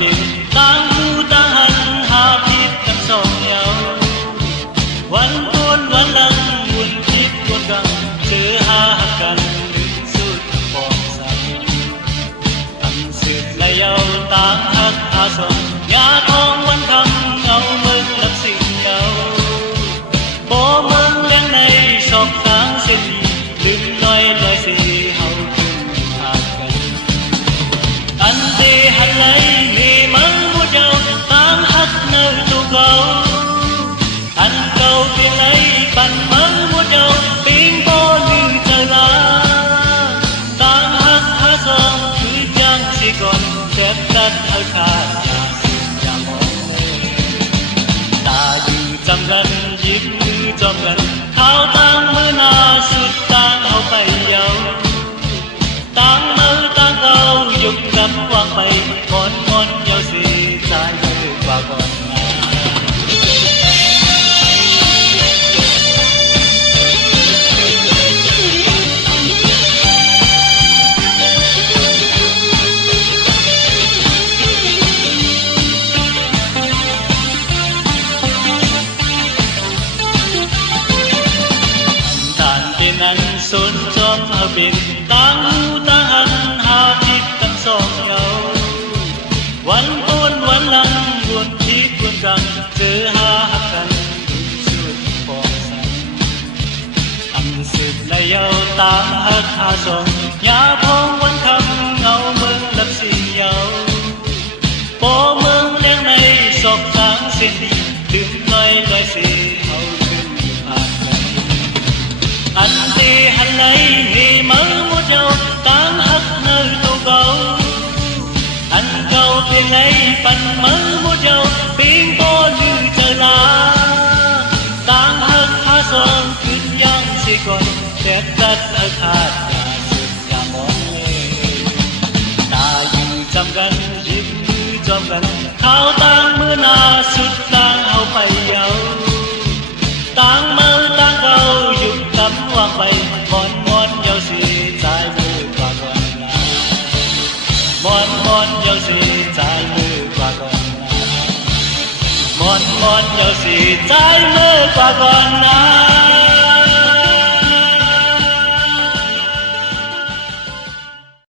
บินต่างหูต่างหันหาผิดกันสองเดียววันต้นวันหลังวุ่นคิดวนกังเจอหากันดึงสุดฟองใสอันสืบและเยาต่างหักหาสองยาทองวันคำเงาเมืองลับสิ่งเยาบ่เมืองแรงในศอกทางเส้นลืมลอยลอยสีเฮาขึ้นหากันอันเตหันไหลมีมังมัวเจ้าต่างหักเนื้อตัวเก่าอันเก่าเปลี่ยนไหลปั่นมังมัวเจ้าปิงบ่ลืมเจอลาต่างหักหาสองคือยังสิก่อนแทบตัดเอาขาดอย่าสิ้นอย่ามองตาอยู่จำกันยิ้มมือจอมกันข้าวต่างมือหน้าสุดต่างเอาไปเยาต่างมือต่างเก่ายุบกำวางไปงอนงอนเยาสีใจมือกว่าก่อนนั้นสนจอมเฮาบินต่างหูต่างหันหาผิดกันสองเยาวันต้นวันหลังวนคิดวนกังเจอหากันสุดฟองใสอันสุดและเยาต่างหักหาสองยาพองวันคำเงาเมืองลับสิ่งเยาปอเมืองแรงในศอกทางเส้นลืมลอยลอยสีเฮาขึ้นผ่านไปอันเตหันไหลมีมังมัวเจ้าต่างหักเนื้อตัวเก่าอันเก่าเพียงไหนปั่นมังมัวเจ้าปิงบ่ลืมเจอลาต่างหักหาสองขึ้นยังสิก่อนแทบตัดเอาขาดอย่าสุดอย่ามองเลยตาอยู่จำกันยิ้มมือจอมกันข้าวต่างมือหน้าสุดต่างเอาไปเยาต่างมือต่างเก่ายุบกำวางไปมอนมอนเยาสีใจมือกว่าก่อนนามอนมอนเยาสีใจมือกว่าก่อนนามอนมอนเยาสีใจมือกว่าก่อนนา